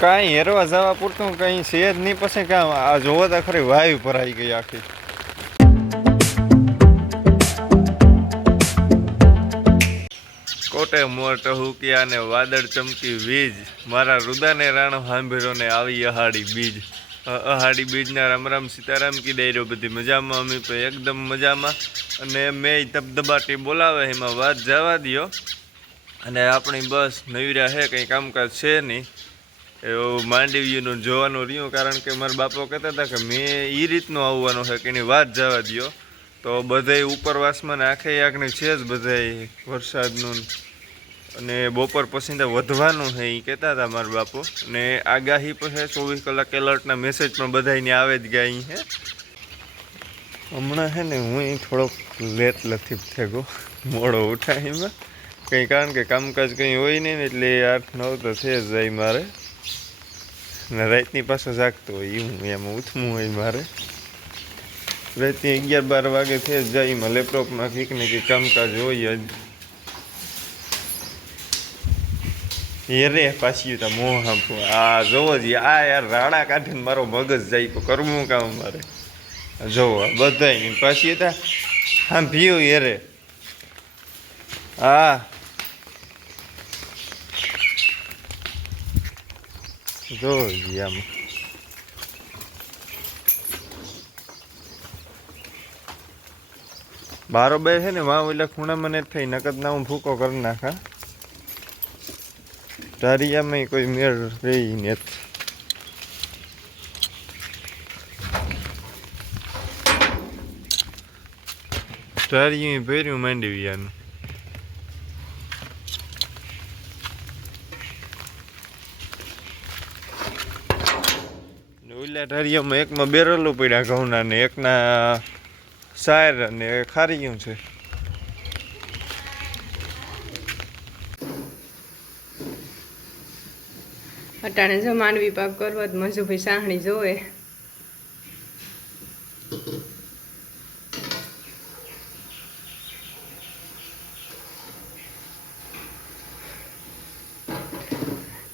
કાંઈ હેરવા જવા પૂરતું કંઈ છે જ નહીં. પછી કાં આ જોવો તો ખરી વાયુ ભરાઈ ગઈ આખી. કોટે મોટ હુકિયા ને વાદળ ચમકી વીજ, મારા રુદાને રાણો સાંભળ્યો ને આવી અહાડી બીજ. અહાડી બીજના રામ રામ સીતારામ કી ડાયરો બધી મજામાં, અમે તો એકદમ મજામાં. અને મેં ધબધબાટી બોલાવે એમાં વાત જવા દો. અને આપણી બસ નવીરા છે, કંઈ કામકાજ છે નહીં. એવું માંડવીનું જોવાનું રહ્યું, કારણ કે મારા બાપો કહેતા હતા કે મેં એ રીતનું આવવાનું છે કે એની વાત જવા દો. તો બધાય ઉપરવાસમાં આખે આખની છે જ બધાય વરસાદનું. અને બપોર પછી તો વધવાનું છે એ કહેતા હતા મારા બાપો. અને આગાહી પણ છે, 24 કલાક એલર્ટના મેસેજ પણ બધાને આવે જ ગયા છે. હમણાં છે ને હું થોડોક લેટ લથીફ થઈ ગયો, મોડો ઉઠાય એમાં કંઈ, કારણ કે કામકાજ કંઈ હોય નહીં ને એટલે 8-9 તો છે જ જાય મારે. ને રાતની પાસે જાગતો હોય એવું એમાં ઉઠવું હોય મારે. રાતની 11-12 વાગે થઈ જ જાય એમાં લેપટોપમાં કંઈક ને કંઈક કામકાજ હોય જ. રે પાછી તા મોહ આ જોવો જ આ યાર રાડા કાઢીને મારો મગજ જાય તો કરવું કામ મારે. જોવો બધાય પાછી હતા હા ભીયું હેરે. હા જો આમ બારોબાર છે ને વાં ઓલા ખૂણામાં ને થઈ નકદ ના હું ભૂકો કરી નાખા. ધારિયામાં કોઈ મેળ રહી ને ધારિયું ભર્યું માંડવીયાનું. ઓલા ધારિયામાં એકમાં બેરલું પડ્યા ઘઉંના ને એકના સાર અને ખારીયું છે. અટાણે જો માંડવી પાક કરવા જ મજુભાઈ સાહણી જોવે.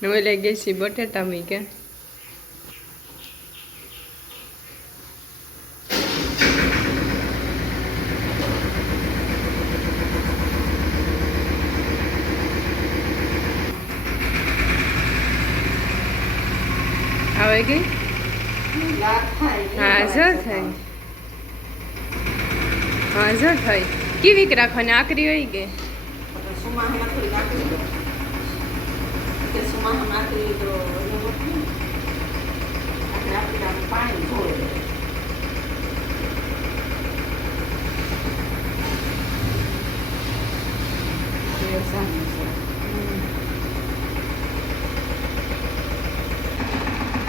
ને ઓલે ગેસી બટેટા મૂકે. આવે ગઈ હા જો થઈ હા જો થઈ કેવીક રાખવાની આકરી હોય કે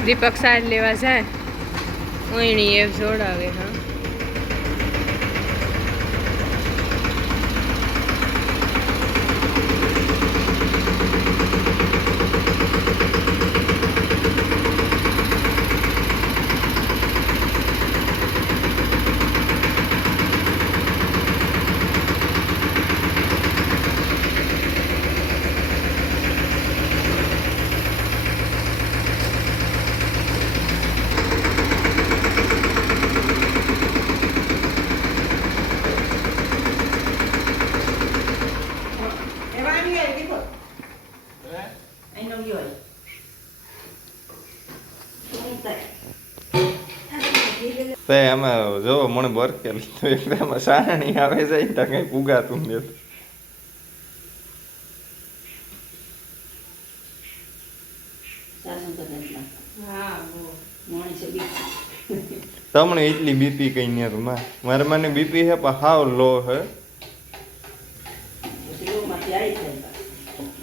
દીપક સાર લેવા જાય ઓયણી એ જોડાવે. હા આમાં જોવો મને બરકેલ તો એકદમ સારણી આવે જાય તો કઈ પુગાતું નથી. તમને એટલી બીપી કઈ નહીં માં મારે મને બીપી હે પણ હાવ લો હે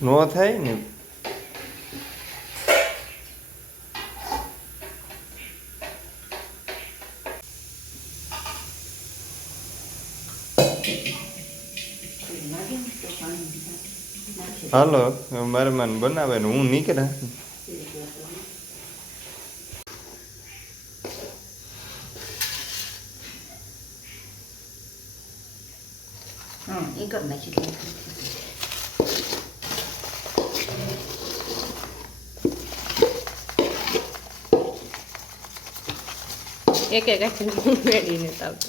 નો થાય ને. હાલો મારે મને બનાવે ને હું નીકળ્યા. એ કરી નાખી. એક એક મેળીને આવતો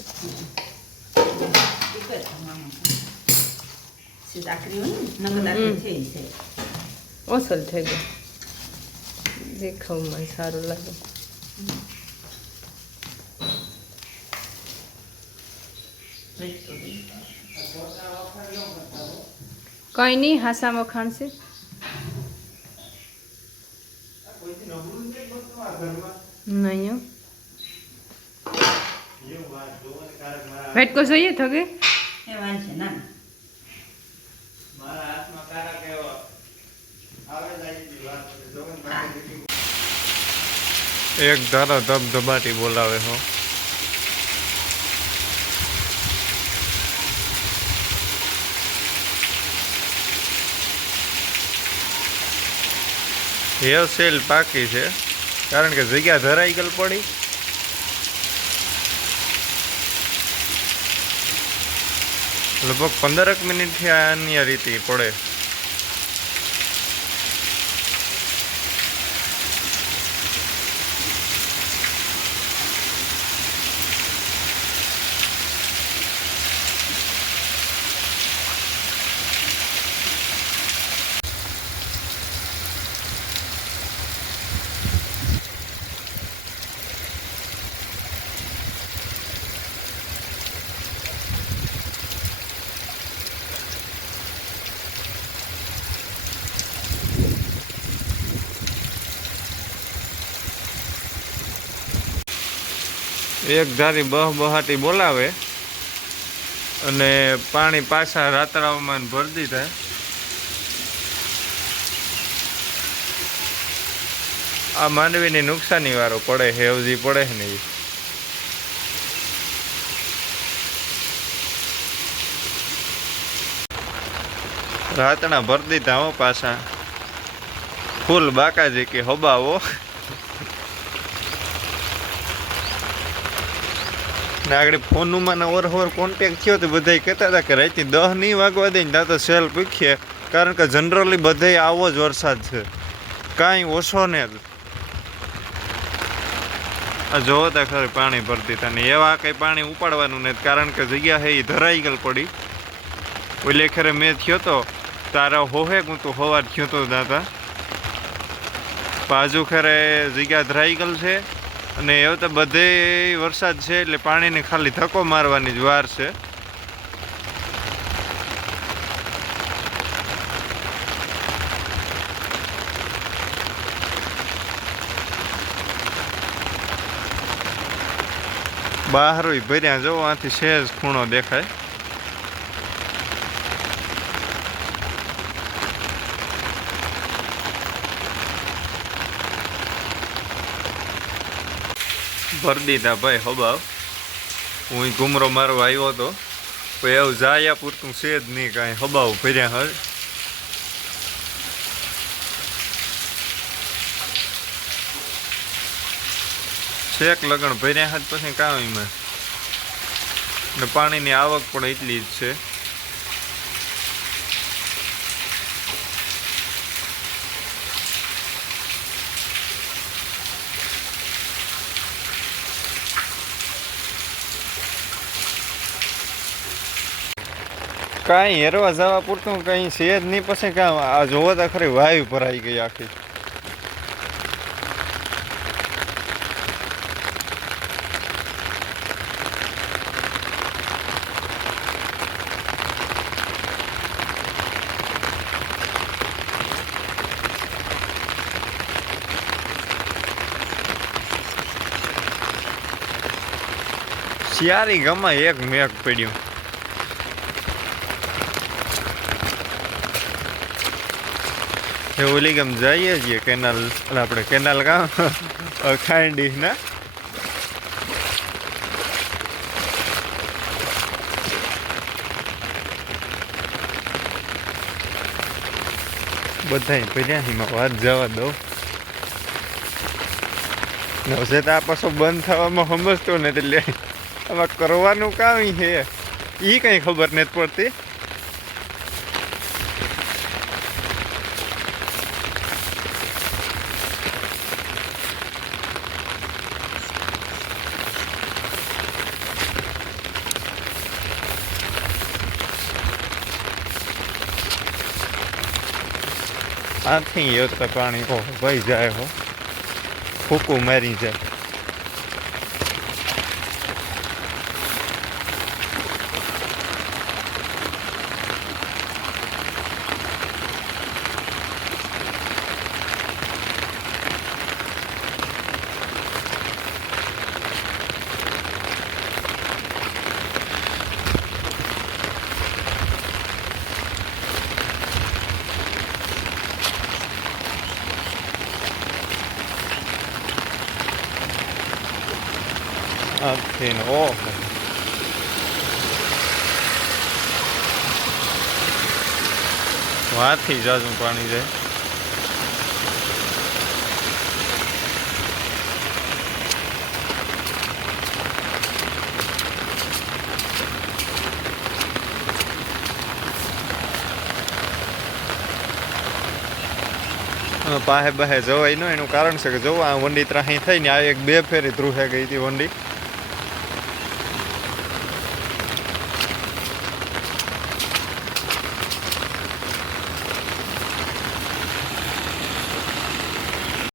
ઓસલ થઈ ગયો દેખાવમાં સારું લાગે કઈ નહીં હાસા વખાણ છે નહીં ભેટકો જોઈએ થગે એક ધારો ધબધબાટી બોલાવે હો હેર સેલ પાકી છે કારણ કે જગ્યા ધરાઈ ગયેલ પડી લગભગ 15 મિનિટથી આ અન્ય રીતે પડે એક ધારી બહાટી બોલાવે અને પાણી પાછા રાતરાઓમાં ભરી દીધા આ માંડવીની નુકસાની વાળો પડે હેવજી પડે ને એ રાતના ભરી દીધા હો પાછા ફૂલ બાકાજી કે હબાવો ને આગળ ફોનમાં ઓવર કોન્ટેક્ટ થયો તો બધા કહેતા હતા કે રાતની 10 નહીં વાગવા દે ને ત્યાં તો સેલ પૂછીએ કારણ કે જનરલી બધે આવો જ વરસાદ છે કાંઈ ઓછો ને આ જોવો તા ખરે પાણી ભરતી હતા ને એવા કંઈ પાણી ઉપાડવાનું ને કારણ કે જગ્યા છે એ ધરાઈ ગયેલ પડી ઓલે ખરે મેં થયો તો તારા હોહે હું તો હવાર થયો તો દાદા બાજુ ખરે જગ્યા ધરાઈ ગયેલ છે અને એવું તો બધે વરસાદ છે એટલે પાણીને ખાલી ધક્કો મારવાની જ વાર છે બહાર ભર્યા જો આથી સહેજ ખૂણો દેખાય ભરી દીધા ભાઈ હબાવ હું ઘૂમરો મારવા આવ્યો હતો તો એવું જાયા પૂરતું છે જ નહીં કાંઈ હબાવ ભર્યા હર છેક લગણ ભર્યા હાથ પછી કામ એમાં ને પાણીની આવક પણ એટલી જ છે કાંઈ હેરવા જવા પૂરતું કંઈ છે જ નહીં પછી કામ આ જોવો તો ખરી વાયુ ભરાઈ ગઈ આખી શિયારી ગમાં એક મેઘ પડ્યું એ ઓલી ગમ જઈએ છીએ કેનાલ આપણે કેનાલ ગામ ખાંડી ના બધા ભર્યા એમાં વાત જવા દો નવસે તો આ પાછો બંધ થવામાં સમજતો ને એટલે આમાં કરવાનું કામ છે એ કંઈ ખબર નથી પડતી આથી એ તો પાણી ઓહો ભાઈ જાય હો ફૂકું મારી જાય આથી ઓહો વાથી જાજું પાણી જાય પાસે બહે જવાય ન એનું કારણ છે કે જો આ વંડી ત્રાહી થઈને આ એક બે ફેરી ધ્રુહે ગઈ હતી વંડી